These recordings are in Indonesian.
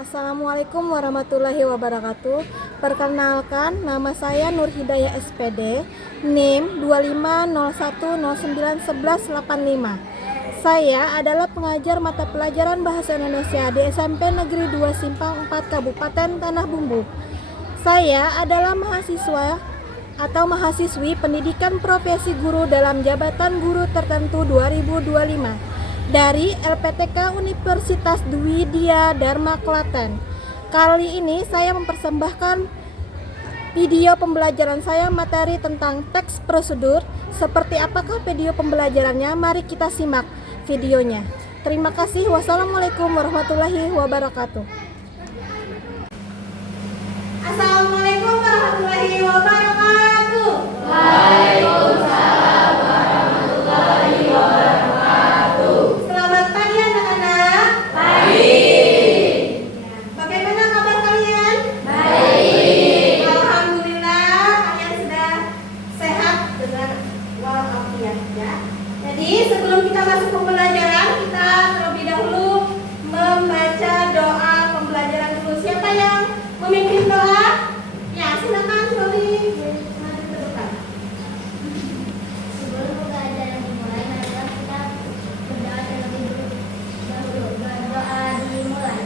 Assalamualaikum warahmatullahi wabarakatuh. Perkenalkan, nama saya Nur Hidayah SPD, NIM 2501091185. Saya adalah pengajar mata pelajaran Bahasa Indonesia di SMP Negeri 2 Simpang 4 Kabupaten Tanah Bumbu. Saya adalah mahasiswa atau mahasiswi pendidikan profesi guru dalam jabatan guru tertentu 2025 dari LPTK Universitas Dwi Dia Dharma Klaten. Kali ini saya mempersembahkan video pembelajaran saya materi tentang teks prosedur. Seperti apakah video pembelajarannya? Mari kita simak videonya. Terima kasih. Wassalamualaikum warahmatullahi wabarakatuh. Assalamualaikum warahmatullahi wabarakatuh. Waalaikumsalam warahmatullahi wabarakatuh. Selamat pagi anak-anak. Baik. Bagaimana kabar kalian? Baik. Alhamdulillah kalian sudah sehat dengan walafiat ya. Jadi sebelum kita masuk pembelajaran, kita terlebih dahulu membaca doa pembelajaran dulu. Siapa yang memimpin doa? Ya, silakan Soli. Maju ke depan. Sebelum pembelajaran dimulai, marilah kita berdoa terlebih dahulu. Berdoa dimulai.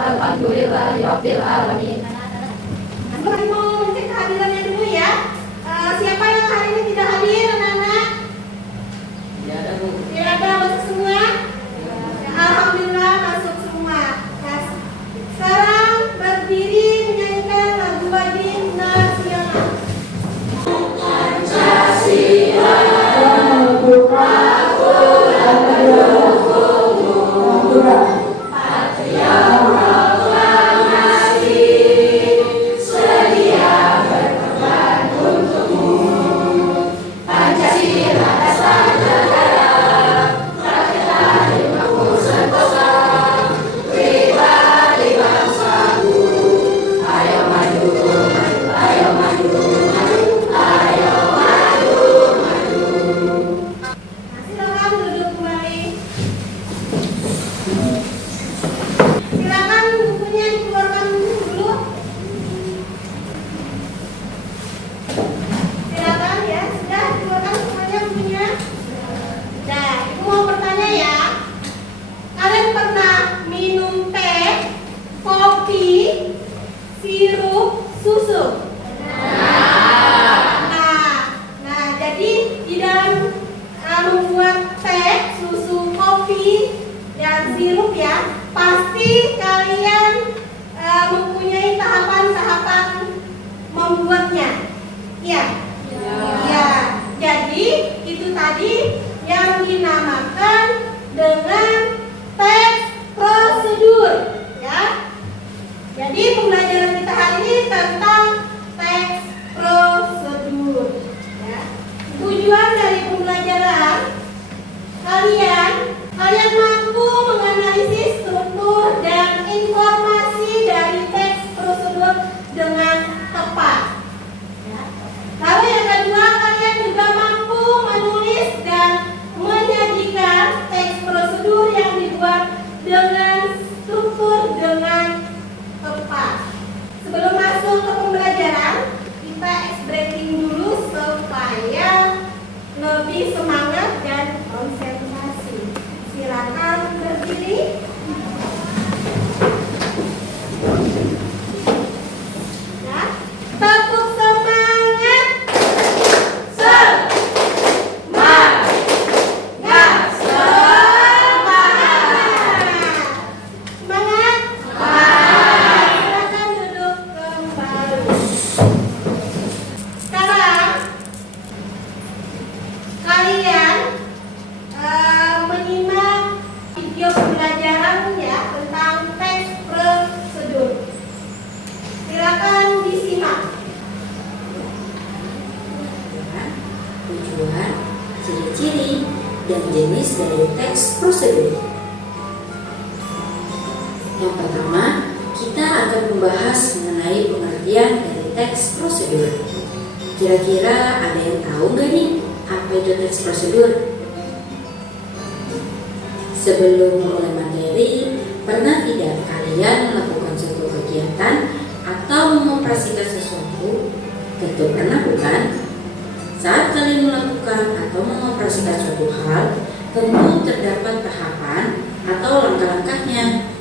Alhamdulillahi Rabbil Alamin. Mari mau cek kehadirannya dulu ya. Siapa yang hari ini tidak hadir, anak-anak? Tidak ada, masuk semua? Alhamdulillah masuk semua. Nah, sekarang berdiri menyanyikan lagu wajib nasional. Nah, silakan duduk kembali. Silakan bukunya dikeluarkan dulu. Silakan ya, sudah dikeluarkan semuanya bukunya. Nah, ibu mau bertanya ya. Kalian pernah minum teh, kopi, sirup, susu? Nah, jadi di dalam membuat teh, susu, kopi, dan sirup ya, pasti kalian mempunyai tahapan-tahapan membuatnya. Iya. Iya. Jadi itu tadi yang dinamakan dengan teks prosedur, ya. Jadi pembelajaran kita hari ini tentang teks prosedur, ya. Tujuan dari pembelajaran kalian mampu menganalisis struktur dan informasi dari teks prosedur dengan tepat. Ya. Lalu yang kedua, kalian juga mampu menulis dan menyajikan teks prosedur yang dibuat dengan struktur dengan tepat. Sebelum masuk ke pembelajaran, kita breaking dulu supaya lebih semangat dan konsentrasi. Silakan berdiri. Ya, tepuk semangat. Semangat. Silakan duduk kembali. dan jenis dari teks prosedur. Yang pertama, kita akan membahas mengenai pengertian dari teks prosedur. Kira-kira ada yang tahu nggak nih apa itu teks prosedur? Sebelum mulai materi, pernah tidak kalian melakukan suatu kegiatan atau mengoperasikan sesuatu? Tentu pernah, bukan? Saat kalian melakukan atau mengoperasikan suatu hal, tentu terdapat tahapan atau langkah-langkahnya.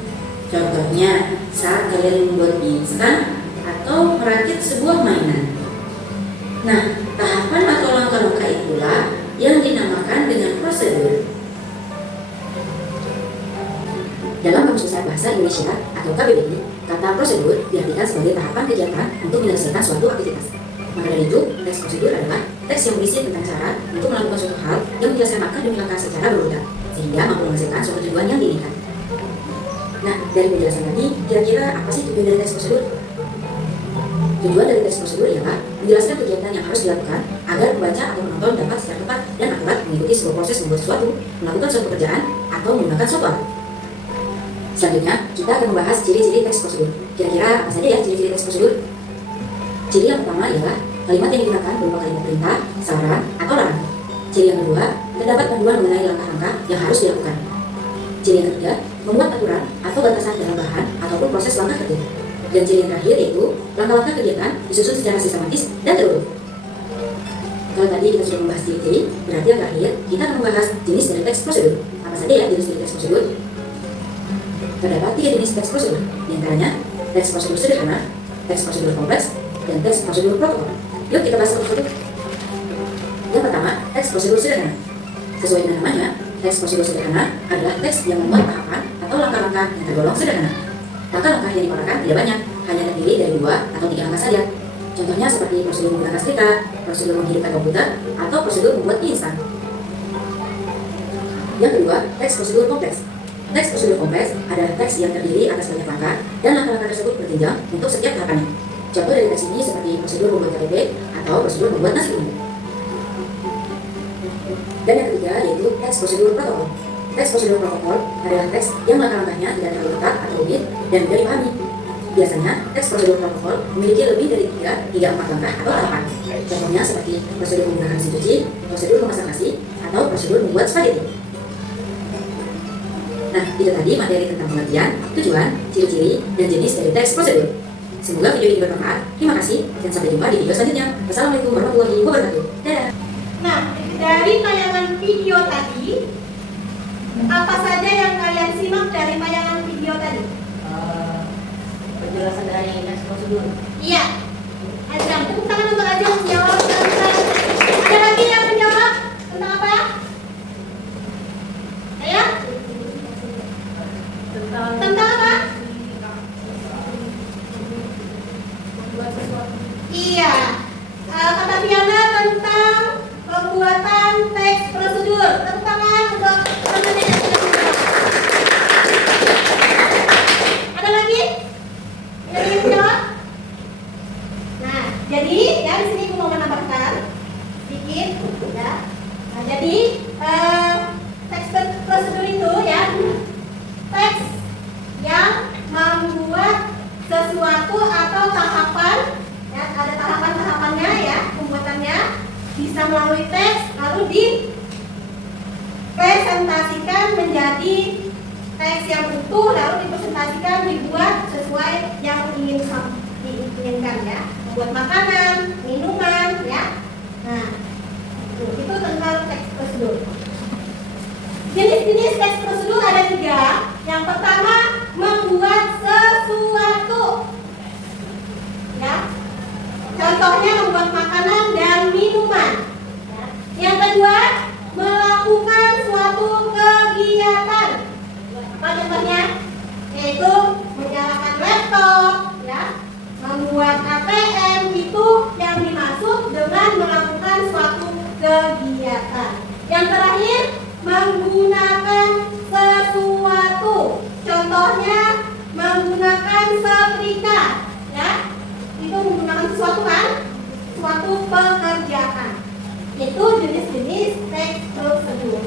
Contohnya, saat kalian membuat mie instan atau merakit sebuah mainan. Nah, tahapan atau langkah-langkah itulah yang dinamakan dengan prosedur. Dalam Kamus Besar Bahasa Indonesia atau KBBI, kata prosedur diartikan sebagai tahapan kegiatan untuk menyelesaikan suatu aktivitas. Maka dari itu, teks prosedur adalah teks yang berisi tentang cara untuk melakukan suatu hal yang menjelaskan langkah demi langkah secara berurutan, sehingga mampu menghasilkan suatu tujuan yang diinginkan. Nah, dari penjelasan tadi, kira-kira apa sih tujuan dari teks prosedur? Tujuan dari teks prosedur ialah menjelaskan kegiatan yang harus dilakukan agar pembaca atau penonton dapat secara tepat dan akurat mengikuti sebuah proses membuat sesuatu, melakukan suatu pekerjaan, atau menggunakan suatu alat. Selanjutnya, kita akan membahas ciri-ciri teks prosedur. Kira-kira apa saja ya ciri-ciri teks prosedur? Ciri yang pertama ialah kalimat yang digunakan berupa kalimat perintah, saran, atau larangan. Ciri yang kedua, terdapat panduan mengenai langkah-langkah yang harus dilakukan. Ciri yang ketiga, memuat aturan atau batasan dalam bahan ataupun proses langkah kerja. Dan ciri yang terakhir yaitu langkah-langkah kegiatan disusun secara sistematis dan terurut. Kalau tadi kita sudah membahas ciri-ciri, berarti yang terakhir kita akan membahas jenis dari teks prosedur. Apa saja ya jenis dari teks prosedur? Terdapat 3 jenis teks prosedur, di antaranya teks prosedur sederhana, teks prosedur kompleks, dan teks prosedur protokol. Yuk kita bahas satu-satu. Yang pertama, teks prosedur sederhana. Sesuai dengan namanya, teks prosedur sederhana adalah teks yang membuat tahapan atau langkah-langkah yang tergolong sederhana. Langkah-langkah yang digunakan tidak banyak, hanya terdiri dari 2 atau 3 langkah saja. Contohnya seperti prosedur menggunakan setrika, prosedur menghidupkan komputer, atau prosedur membuat mie instan. Yang kedua, teks prosedur kompleks. Teks prosedur kompleks adalah teks yang terdiri atas banyak langkah dan langkah-langkah tersebut berjenjang untuk setiap tahapannya. Contoh dari teks ini seperti prosedur membuat KTP atau prosedur membuat nasi kuning. Dan yang ketiga yaitu teks prosedur protokol. Teks prosedur protokol adalah teks yang langkah-langkahnya tidak terlalu ketat atau rumit dan mudah dipahami. Biasanya, teks prosedur protokol memiliki lebih dari 3 hingga 4 langkah atau tahapan. Contohnya seperti prosedur menggunakan mesin cuci, prosedur memasak nasi, atau prosedur membuat spaghetti. Nah, itu tadi materi tentang pengertian, tujuan, ciri-ciri, dan jenis dari teks prosedur. Semoga video ini bermanfaat. Terima kasih, dan sampai jumpa di video selanjutnya. Wassalamualaikum warahmatullahi wabarakatuh. Dadah. Nah, dari tayangan video tadi, apa saja yang kalian simak dari tayangan video tadi? Penjelasan dari teks prosedur. Iya. Ajang, tepuk tangan untuk Ajang menjawab tentang. Ada lagi yang menjawab tentang apa? Ayo. Tentang apa? Iya. Kata Fiana tentang pembuatan teks prosedur. Tepuk tangan untuk teman-teman yang sudah menjawab. Ada lagi? Ada yang menjawab? Nah, jadi ya di sini aku mau menambahkan sedikit, ya. Nah, jadi teks prosedur itu ya teks yang membuat sesuatu atau tahapan, ya ada tahapan-tahapannya ya pembuatannya bisa melalui teks lalu dipresentasikan menjadi teks yang utuh lalu dipresentasikan dibuat sesuai yang diinginkan ya membuat makanan, minuman ya. Nah itu tentang teks prosedur. Jenis-jenis teks prosedur ada 3. Yang pertama membuat sesuatu ya. Contohnya membuat makanan dan minuman ya. Yang kedua melakukan suatu kegiatan. Apa contohnya? Yaitu menyalakan laptop ya. Membuat ATM itu yang dimaksud dengan melakukan suatu kegiatan. Yang terakhir menggunakan sesuatu. Contohnya menggunakan setrika ya. Itu menggunakan sesuatu kan? Suatu pekerjaan. Itu jenis-jenis teks prosedur.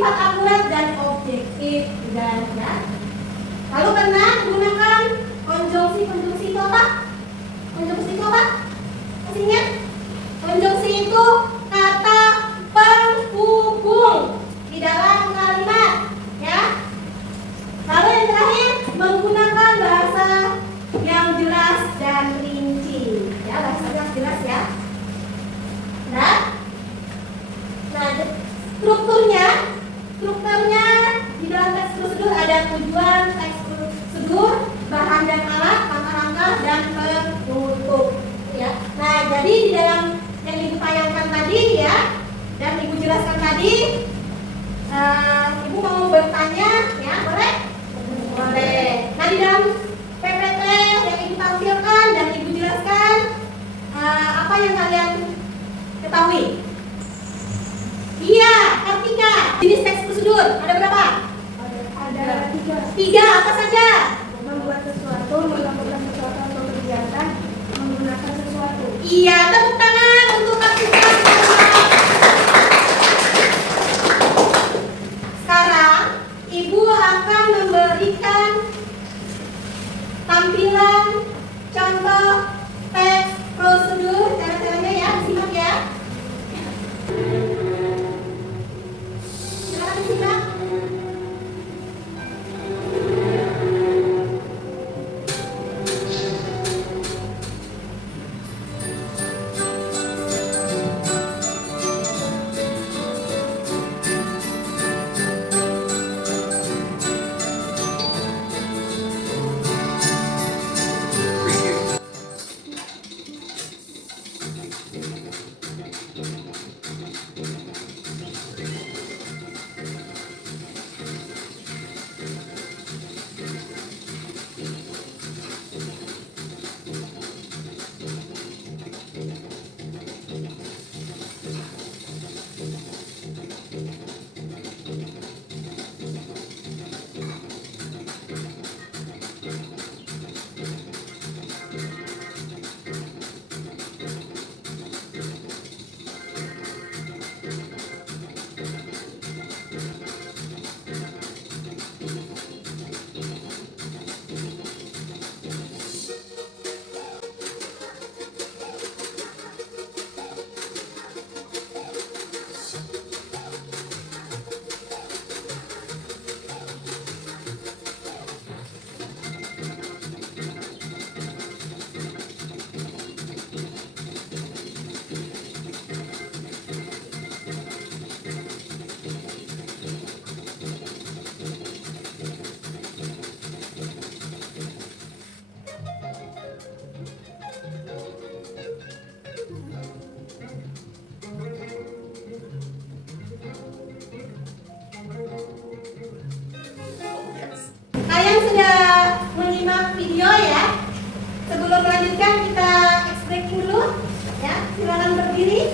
bersifat akurat dan objektif dan ya. Lalu karena menggunakan konjungsi itu apa? Konjungsi itu apa? Masih ingat? Konjungsi itu kata penghubung di dalam kalimat, ya. Lalu yang terakhir menggunakan bahasa yang jelas dan rinci, ya, bahasa yang jelas ya. Nah, strukturnya di dalam teks prosedur ada tujuan teks prosedur, bahan dan alat, langkah-langkah dan penutup, ya. Nah, jadi di dalam yang ibu tayangkan tadi ya, dan ibu jelaskan tadi, ibu mau bertanya, ya, boleh? Boleh. Nah, di dalam PPT yang ibu tampilkan dan ibu jelaskan, apa yang kalian ketahui? Iya, Kartika. Jenis teks prosedur ada berapa? Ada 3. 3, apa saja? Membuat sesuatu, melakukan sesuatu atau kegiatan, menggunakan sesuatu. Iya, tepuk tangan untuk Kartika. Sekarang ibu akan memberikan tampilan contoh teks prosedur. Cara-caranya ya, simak ya. Silakan disimak. Kalian sudah menyimak video ya? Sebelum melanjutkan kita breaking dulu ya. Silakan berdiri.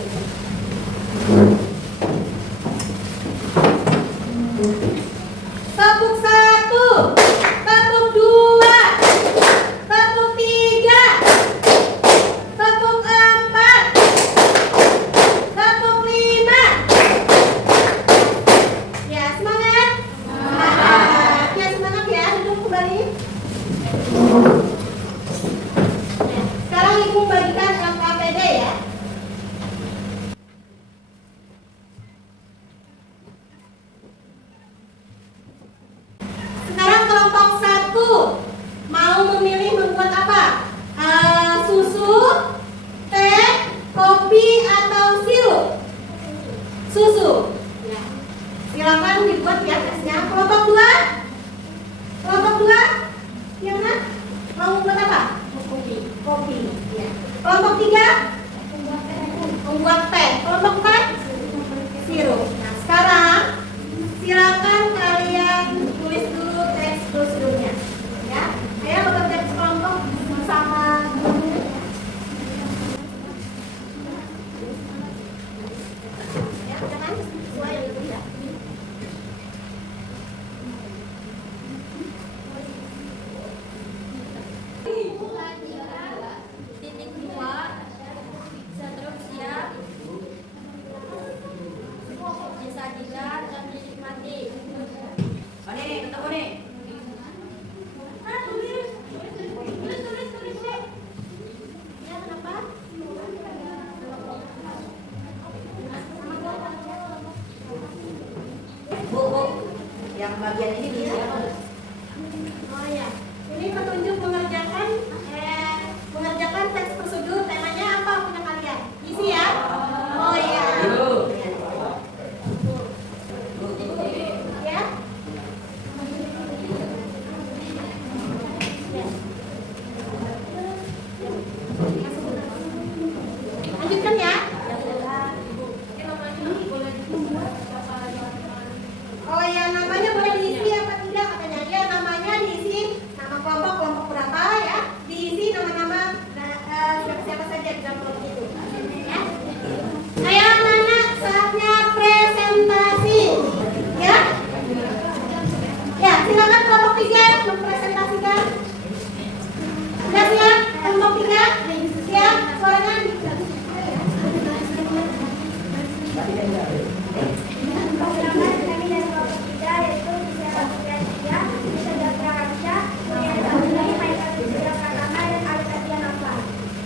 Tepuk 1, tepuk 2, tepuk 3, tepuk 4, tepuk 5. Ya, semangat. Ya, semangat ya. Duduk kembali. Ya, sekarang ibu bagikan LKPD ya. Sekarang kelompok 1 mau memilih membuat apa? Susu, teh, kopi atau sirup? Susu. Ya. Silakan dibuat ya tesnya. Kelompok 2? Kelompok 2? Yang mana? Mau membuat apa? Kopi. Kopi. Ya. Kelompok 3? Membuat teh. Kelompok 4? Sirup. Nah, sekarang silakan kalian tulis dulu teks prosedurnya. Ya. Saya bekerja di kelompok bersama gurunya ya. Ya, jangan sesuai itu ya. Titik 2 seterusnya Bu, yang bagian ini diisi apa? Oh ya, ini petunjuk mengerjakan teks prosedur. Temanya apa punya kalian? Isi ya. Oh iya. Ya. Lanjutkan ya. Oh ya, namanya boleh diisi apa tidak katanya? Ya, namanya diisi nama kelompok berapa ya? Diisi nama-nama siapa saja di dalam kelompok itu. Ya. Saya anak-anak saatnya presentasi. Ya. Ya, silakan kelompok 3 mempresentasikan. Sudah siap kelompok 3? Siap, suaranya. Perkenalkan, kami dari kelompok 3 yaitu Bicara Putri Asia, Bisa Prakarsa, Kurnia Dahulu, Maika Bisa Pratama, dan Alitatia Nova.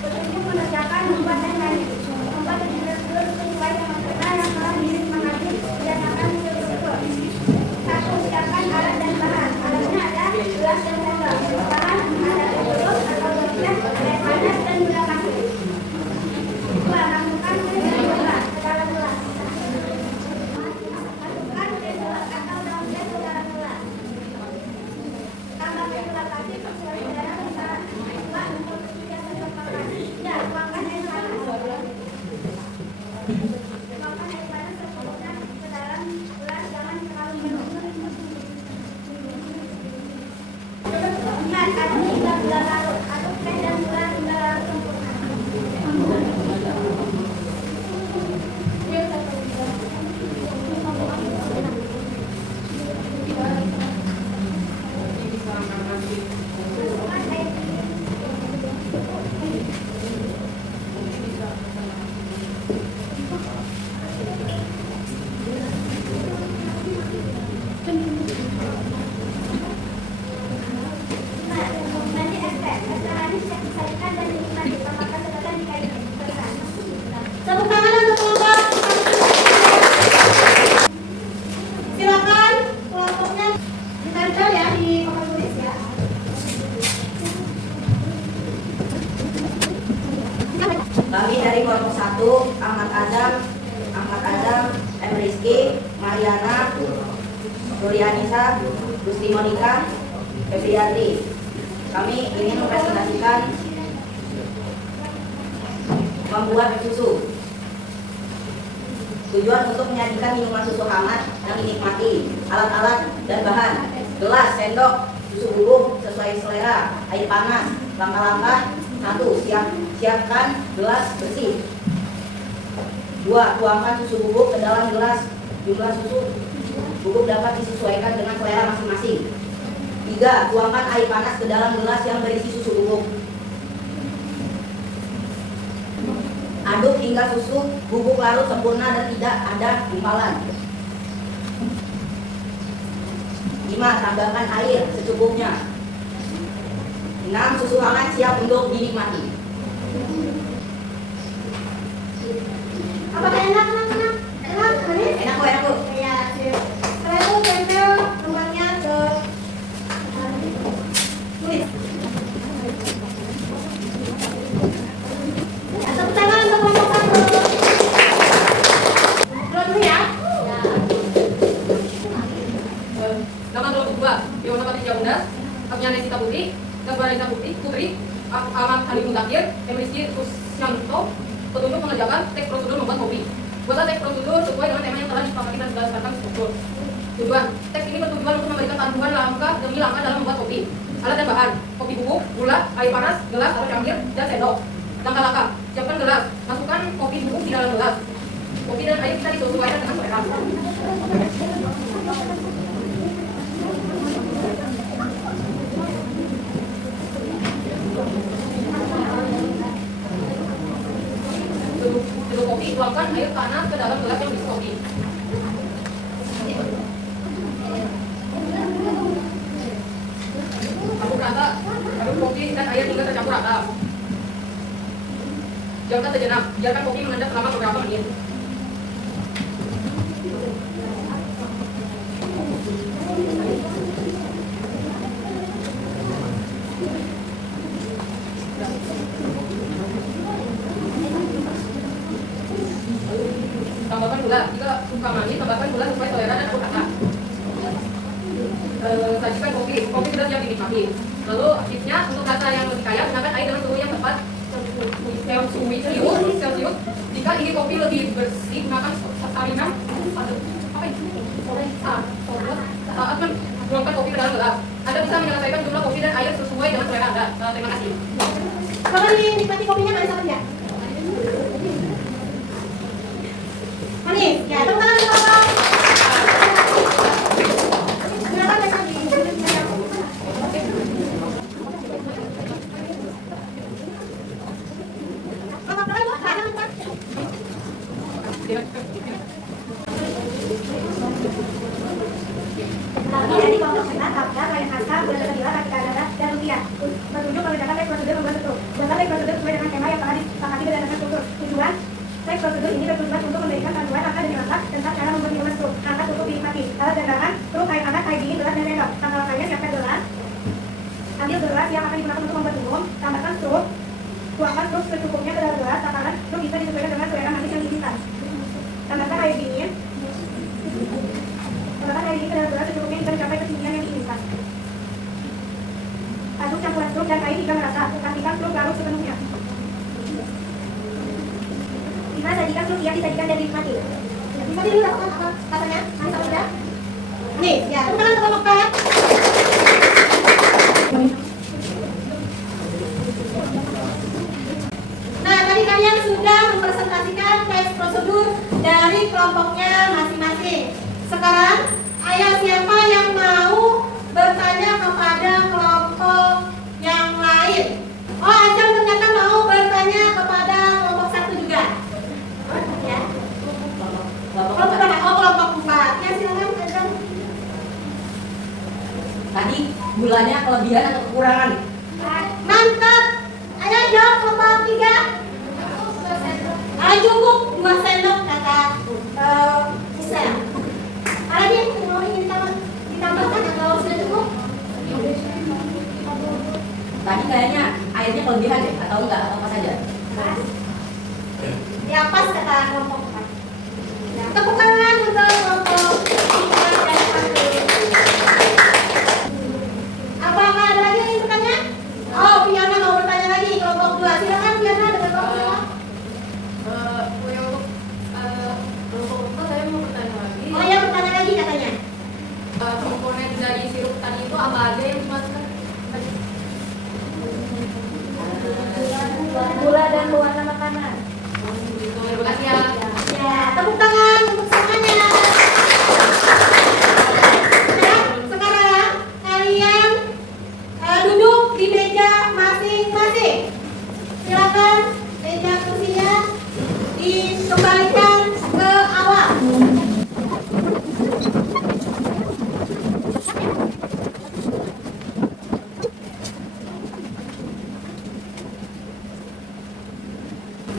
Petunjuk mengerjakan membuat dan nyanyi. Membuat dan prosedur sesuai dengan tema yang telah disepakati berdasarkan struktur. 1. Siapkan alat dan bahan. Alatnya ada gelas dan sendok. Bahan ada tutup atau gelas, air panas dan gula pasir. 2. Masukkan kulit dan gula ke dalam gelas. Masukkan teh gelas atau daun teh ke dalam gelas. Tambahkan gula pasir sesuai selera antara 2 untuk 3 sendok makan. Ya, tuangkan air panas. Tuangkan air panas secukupnya ke dalam gelas, jangan terlalu penuh. 4. Aduk hingga gula larut. Aduk teh dan gula hingga larut sempurna. Nanti es teh manis yang disajikan dan dinikmati. Tambahkan sedotan jika ingin. Selesai. Tepuk tangan untuk kelompok. Silakan kelompoknya ditempel ya di papan tulis ya. Kami dari kelompok 1, Ahmad Adam, M. Rizky, Mariana, Nurianisa, Gusti Monika, Febrianti. Kami ingin mempresentasikan membuat susu. Tujuan untuk menyajikan minuman susu hangat yang dinikmati. Alat-alat dan bahan: gelas, sendok, susu bubuk sesuai selera, air panas. Langkah-langkah: 1. Siapkan gelas bersih. 2. Tuangkan susu bubuk ke dalam gelas. Jumlah susu bubuk dapat disesuaikan dengan selera masing-masing. 3. Tuangkan air panas ke dalam gelas yang berisi susu bubuk. Aduk hingga susu bubuk larut sempurna dan tidak ada gumpalan. 5. Tambahkan air secukupnya. 6. Susu hangat siap untuk dinikmati. Apakah enak? Enak, manis? Enak kok. Ya, sip. Setelah itu tempel nomornya ke tulis. Ya, tepuk tangan untuk kelompok 1. Dulu ya. Nama kelompok 2, Yona Patricia Undas, Agniana Sita Putri, Gabara Putri, Ahmad Ali Muntakir, Rizky Kusyanto. Petunjuk mengerjakan teks prosedur membuat kopi. Buatlah teks prosedur sesuai dengan tema yang telah disepakati dan berdasarkan struktur. Tujuan: teks ini bertujuan untuk memberikan panduan langkah demi langkah dalam membuat kopi. Alat dan bahan: kopi bubuk, gula, air panas, gelas atau cangkir, dan sendok. Langkah-langkah: siapkan gelas, masukkan kopi bubuk di dalam gelas. Kopi dan air kita disesuaikan dengan selera. Seduh kopi, tuangkan air panas ke dalam gelas yang berisi kopi. Aduk rata, aduk kopi dan air hingga tercampur rata. Diamkan sejenak, biarkan kopi mengendap selama beberapa menit. sajikan kopi sudah siap dinikmati. Lalu tipsnya untuk rasa yang lebih kaya, gunakan air dengan suhu yang tepat Celcius. Jika ingin kopi lebih bersih, gunakan saringan saat menuangkan kopi ke dalam gelas. Anda bisa menyelesaikan jumlah kopi dan air sesuai dengan selera Anda. Terima kasih. Selamat menikmati kopinya, manis apa enggak? Manis, ya tepuk tangan untuk Bapak. Silakan besok di Kami dari kelompok senat, Abda, Raya Khasa, Bulan Kedila, Kaki Kadara, dan Rupiah. Bertunjuk mengerjakan teks prosedur membuat bentuk. Buatlah teks prosedur sesuai dengan tema yang telah disepakati berdasarkan struktur. Tujuan, teks prosedur ini bertujuan untuk memberikan panduan angka demi angka tentang cara membuat minuman struk. Angka cukup dinikmati. Alat gandangan, struk, air hangat, air dingin, gelas, dan sendok. Tanggal-tanggalnya siapkan gelas. Ambil gelas yang akan digunakan untuk membuat minum. Tambahkan struk. Tuangkan struk secukupnya ke dalam gelas. Takaran struk bisa disesuaikan dengan selera manis yang diinginkan. Tambahkan air dingin. Tambahkan air dingin ke dalam gelas secukupnya hingga mencapai ketinggian yang diinginkan. Aduk campuran struk dan air hingga merata. Pastikan struk larut sepenuhnya. Jika sajikan struk siap disajikan dan dinikmati. Bisa dulu lakukan apa rasanya? Manis atau tidak? Nih, ya, tepuk tangan untuk Bapak. Nah, tadi kalian sudah mempresentasikan teks prosedur dari kelompoknya masing-masing. Sekarang, ayo siapa yang mau bertanya kepada kelompok yang lain? Oh, Ajam ternyata mau bertanya kepada kelompok 1 juga. Ya. Kelompok berapa? Oh, kelompok 4. Ya, silakan Ajam. Tadi gulanya kelebihan atau kekurangan? Mantap. Ayo jawab kelompok 3. Cukup 2 sendok kata Islam. Ada dia mau ingin ditambahkan atau sudah cukup? Tadi kayaknya airnya kelebihan deh, atau enggak, atau apa saja? Ya pas kata kelompok 4. Ya, tepuk tangan untuk kelompok 3 dan 1. Apakah ada lagi yang ingin bertanya? Oh, Piana mau bertanya lagi kelompok 2. Silakan Piana dengan kelompok 2. Untuk saya mau bertanya lagi. Oh ya, bertanya lagi katanya. Komponen dari sirup tadi itu apa aja yang dimasukkan? Gula dan pewarna makanan. Terima kasih ya. Ya, tepuk tangan untuk semuanya. Ya, sekarang kalian duduk di meja masing-masing. Silakan meja kursinya dikembalikan ke awal.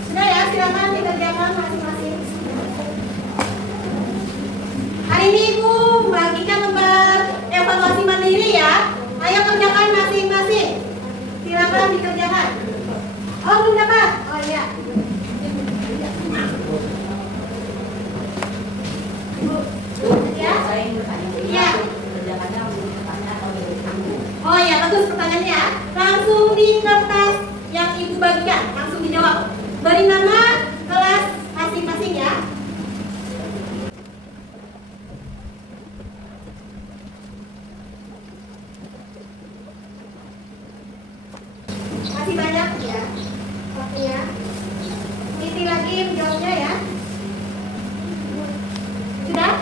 Sudah ya, silakan dikerjakan masing-masing. Hari ini Ibu membagikan lembar evaluasi mandiri ya. Ayo kerjakan masing-masing. Silakan dikerjakan. Oh, belum dapat? Oh iya. Ya? Saya ingin bertanya, Iya. kerjakannya langsung di kertasnya atau di kamu? Oh ya, bagus pertanyaannya ya. Langsung di kertas yang Ibu bagikan, langsung dijawab. Beri nama kelas masing-masing ya. Masih banyak ya waktunya. Isi lagi menjawabnya ya. Sudah?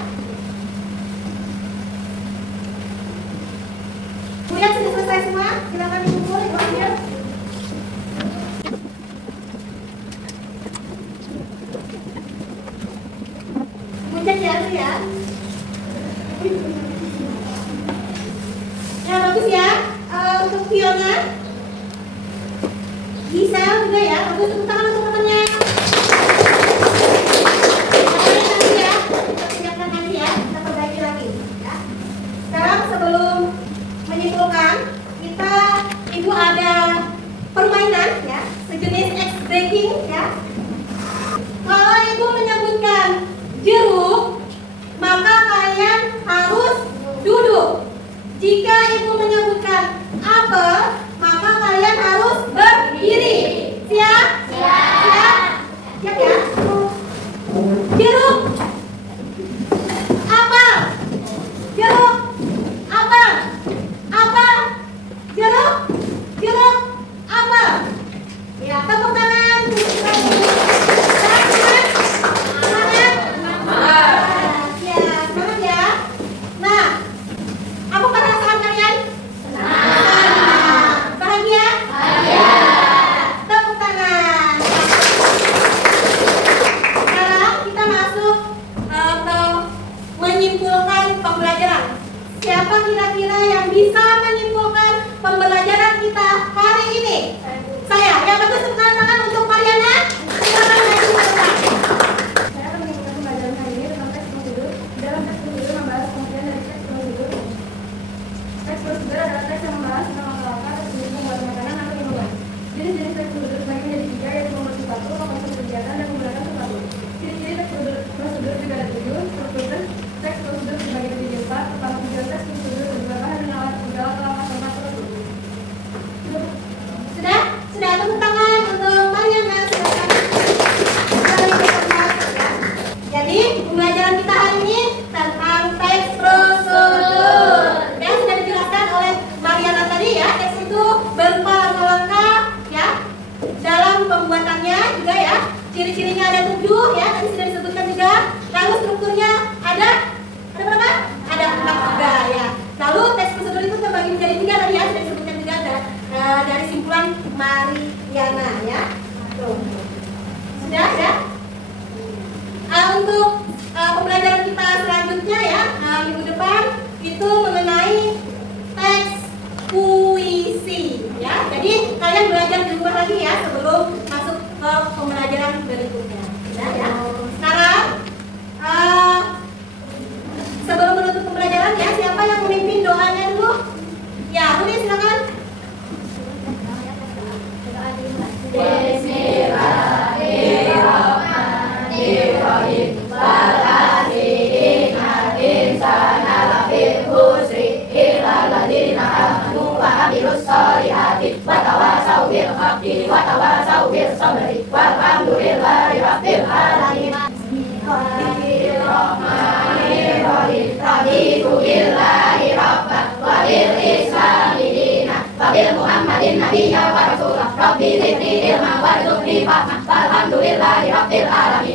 Kemudian sudah selesai semua, silakan dikumpul ya. Kemudian jari ya. Ya bagus ya. Untuk Fiona, Gisel juga ya. Bagus, tepuk tangan untuk temannya. Nanti ya, kita kerjakan nanti ya. Kita perbaiki lagi. Ya. Sekarang sebelum menyimpulkan, Ibu ada permainan ya, sejenis X breaking ya. Kalau Ibu menyebutkan jeruk, maka kalian harus duduk. Jika ibu menyebutkan apel, maka kalian harus berdiri. Siap? Siap? Siap ya? Jeruk. Apel. Jeruk. Apel. Apel. Jeruk. Jeruk. Apel. Ya, tepuk tangan. Semangat. Ya, semangat ya. Nah, apa perasaan kalian? Senang. Bahagia? Bahagia. Tepuk tangan. Sekarang kita masuk ke menyimpulkan pembelajaran. Siapa kira-kira yang bisa menyimpulkan pembelajaran kita hari ini? Saya. Yang bagus tepuk tangan untuk Mariana. Silakan maju ke depan. Saya akan menyimpulkan pembelajaran hari ini tentang teks prosedur. Dalam teks prosedur membahas pengertian dari teks prosedur. Teks prosedur adalah teks yang membahas tentang langkah-langkah atau jenis pembuatan makanan atau minuman. Jenis-jenis teks prosedur bagi menjadi 3, yaitu membuat sesuatu, melakukan kegiatan, dan menggunakan sesuatu. Ciri-ciri teks prosedur juga ada 7. Struktur teks prosedur dibagi menjadi 4. Pertama, tujuan teks prosedur, kedua, bahan dan alat, ketiga, langkah format prosedur. Sudah? Sudah, tepuk tangan untuk Mariana. Silakan. Kembali ke tempat. Jadi, pembelajaran kita hari ini tentang teks prosedur. Ya, sudah dijelaskan oleh Mariana tadi ya. Teks itu berupa langkah-langkah ya dalam pembuatannya juga ya. Ciri-cirinya ada 7 ya, tadi sudah disebutkan juga. Lalu strukturnya ada berapa? Ada 4 juga ya. Lalu teks prosedur itu terbagi menjadi 3 tadi ya, sudah disebutkan juga dari simpulan Mariana ya. Tuh. Sudah ya? Untuk pembelajaran kita selanjutnya ya, minggu depan itu mengenai teks puisi ya. Jadi kalian belajar di rumah lagi ya sebelum masuk ke pembelajaran berikutnya. Sudah ya? Sekarang sebelum menutup pembelajaran ya, siapa yang memimpin doanya dulu? Ya, Rudi silakan. Bismillahirrahmanirrahim. Waladzina insana lafil khusri illa ladzina amanu wa amilus solihati wa tawasau bil haqqi wa tawasau bis sabri walhamdulillahi rabbil alamin. Bismillahirrahmanirrahim. Raditu billahi rabban wa bil islami dinan wa bil muhammadin nabiyya wa rasulah. Rabbi zidni ilma warzuqni fahma. Walhamdulillahi rabbil alamin.